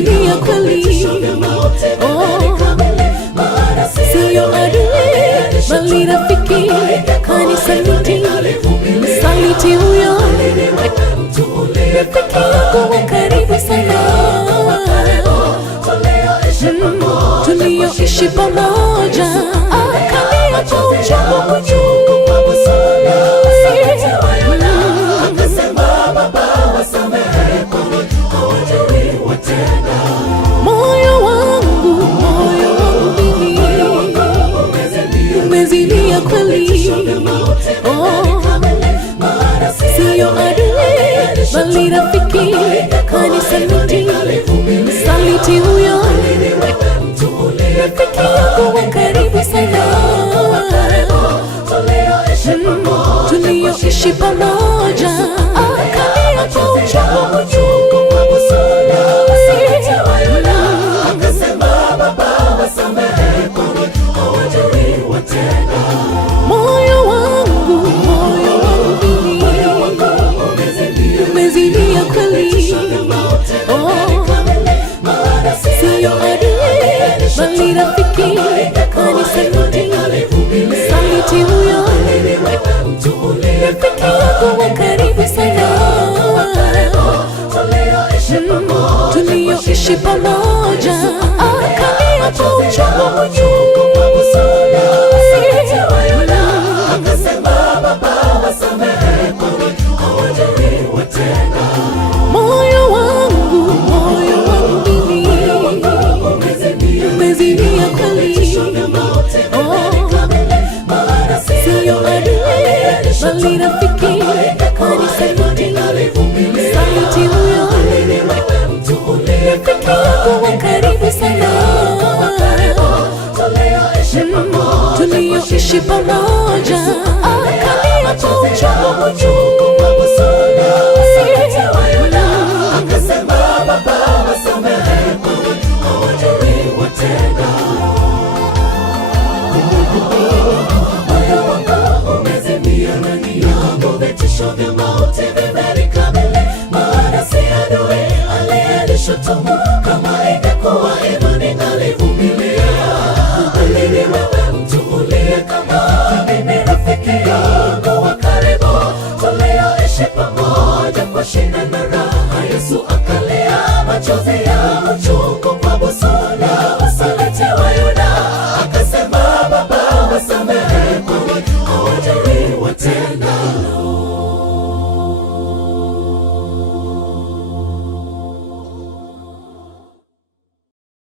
umezidia kweli. Siyo adui bali rafiki, kanisaliti msaliti huyo, rafiki yangu wa karibu sana, tulioishi pamoja, akaniacha uchungu moyo wangu mimi umezidia kweli. Siyo adui bali rafiki, kanisaliti msaliti huyo, rafiki yangu wa karibu sana, tulioishi pamoja, akaniacha uchungu moyo wangu mimi umezidia kweli. Siyo adui bali rafiki, kanisaliti msaliti huyo, rafiki yangu wa karibu sana, tulioishi pamoja, akaniacha uchungu moyo wangu mimi umezidia kweli. Siyo adui bali rafiki, kanisaliti msaliti huyo, rafiki yangu wa karibu sana, tulioishi pamoja, akaniacha uchungu kama ingekuwa hivyo ningalivumilia. Alini wewe mtu uliye kama mimi, rafiki yangu wa karibu, tulioishi pamoja kwa shida na raha. Yesu akalia machozi